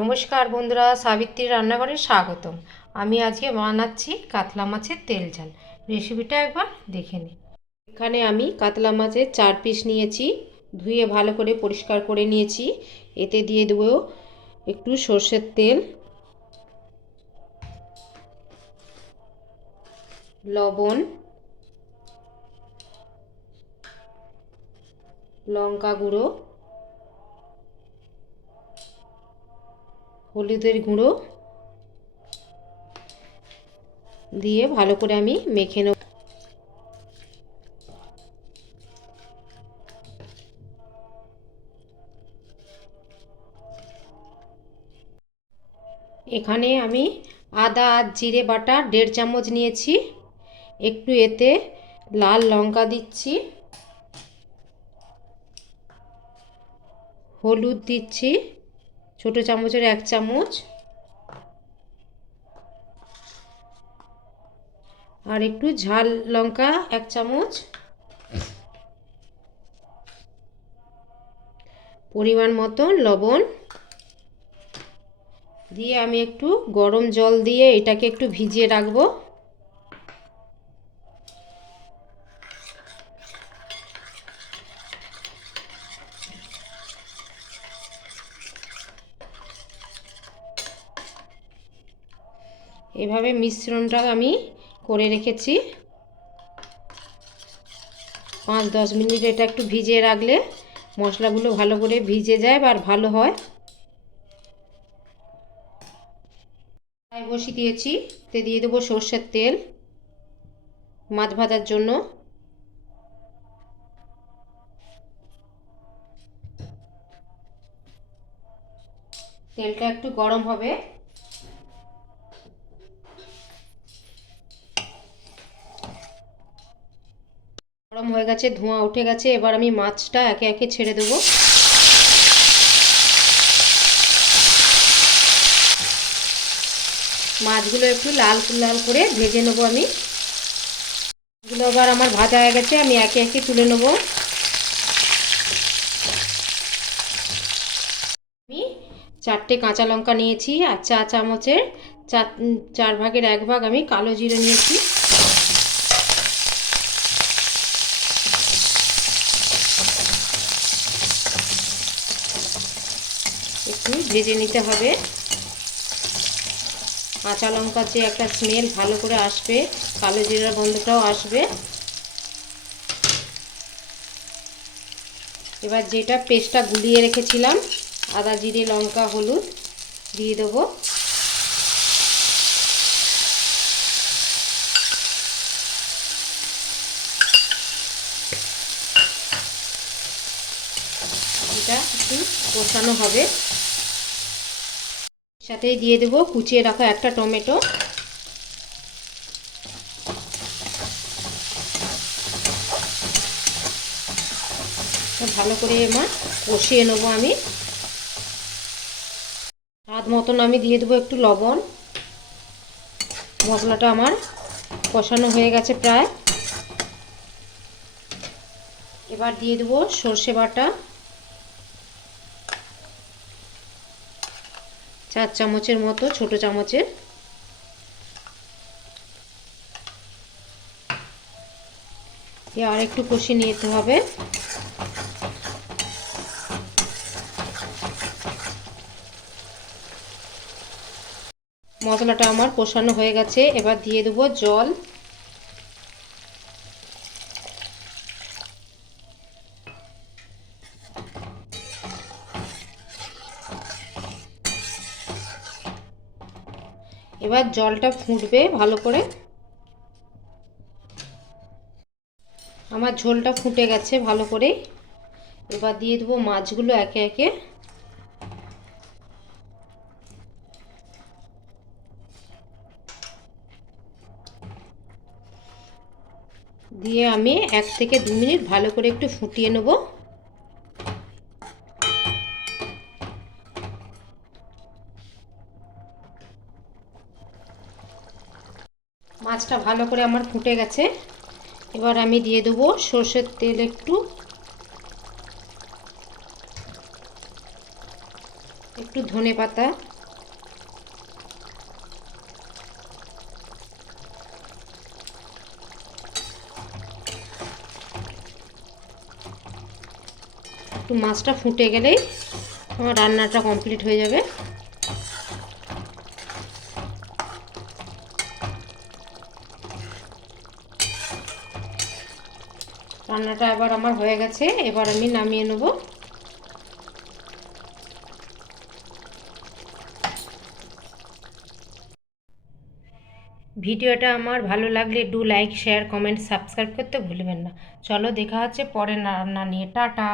নমস্কার বন্ধুরা, সাবিত্রীর রান্নাঘরে স্বাগতম। আমি আজকে বানাচ্ছি কাতলা মাছের তেল ঝাল। রেসিপিটা একবার দেখে নিন। এখানে আমি কাতলা মাছের 4 পিস নিয়েছি, ধুয়ে ভালো করে পরিষ্কার করে নিয়েছি। এতে দিয়ে দেবো একটু সর্ষের তেল, লবণ, লঙ্কা গুঁড়ো, হলুদের গুঁড়ো দিয়ে ভালো করে আমি মেখে নেব। এখানে আমি আদা আর জিরে বাটা 1.5 চামচ নিয়েছি। একটু এতে লাল লঙ্কা দিচ্ছি, হলুদ দিচ্ছি ছোটো চামচের 1 চামচ, আর একটু ঝাল লঙ্কা 1 চামচ, পরিমাণ মতো লবণ দিয়ে আমি একটু গরম জল দিয়ে এটাকে একটু ভিজিয়ে রাখবো। এভাবে মিশ্রণটা আমি করে রেখেছি। 5-10 মিনিট এটা একটু ভিজিয়ে রাখলে মশলাগুলো ভালো করে ভিজে যায় আর ভালো হয়। কড়াই বসিয়ে দিয়েছি, তে দিয়ে দেবো সর্ষের তেল মাছ ভাজার জন্য। তেলটা একটু গরম হবে। গরম হয়ে গেছে, ধোঁয়া উঠে গেছে। এবার আমি মাছটা একে একে ছেড়ে দেবো। মাছগুলো একটু লাল লাল করে ভেজে নেবো আমি। এগুলো আবার আমার ভাজা হয়ে গেছে, আমি একে একে তুলে নেবো। আমি 4টে কাঁচা লঙ্কা নিয়েছি আর 4 চামচের 4 ভাগের 1 ভাগ আমি কালো জিরে নিয়েছি। একটু ভেজে নিতে হবে। কাঁচা লঙ্কার যে একটা স্মেল ভালো করে আসবে, কালো জিরার গন্ধটাও আসবে। এবার যেটা পেস্টটা গুলিয়ে রেখেছিলাম আদা জিরে লঙ্কা হলুদ দিয়ে দেবো। এটা একটু কষানো হবে। সাথেই দিয়ে দেবো কুচিয়ে রাখা একটা টমেটো। ভালো করে আমার কষিয়ে নেবো আমি। স্বাদ মতন আমি দিয়ে দেবো একটু লবণ। মশলাটা আমার কষানো হয়ে গেছে প্রায়। এবার দিয়ে দেবো সর্ষে বাটা 4 চামচের মতো, ছোটো চামচের। আর একটু কষিয়ে নিতে হবে। মশলাটা আমার কষানো হয়ে গেছে, এবার দিয়ে দেবো জল। এবার জলটা ফুটবে ভালো করে। আমার ঝোলটা ফুটে গেছে ভালো করে। এবার দিয়ে দেবো মাছগুলো একে একে। দিয়ে আমি 1 থেকে 2 মিনিট ভালো করে একটু ফুটিয়ে নেব। মাছটা ভালো করে আমার ফুটে গেছে। এবার আমি দিয়ে দেবো সর্ষের তেল একটু। একটু ধনে পাতা, একটু মাছটা ফুটে গেলেই আমার রান্নাটা কমপ্লিট হয়ে যাবে। রান্নাটা এবার আমার হয়ে গেছে, এবার আমি নামিয়ে নেব। ভিডিওটা আমার ভালো লাগলে do like share comment subscribe করতে ভুলবেন না। চলো দেখা হচ্ছে পরে রান্না নিয়ে। টাটা।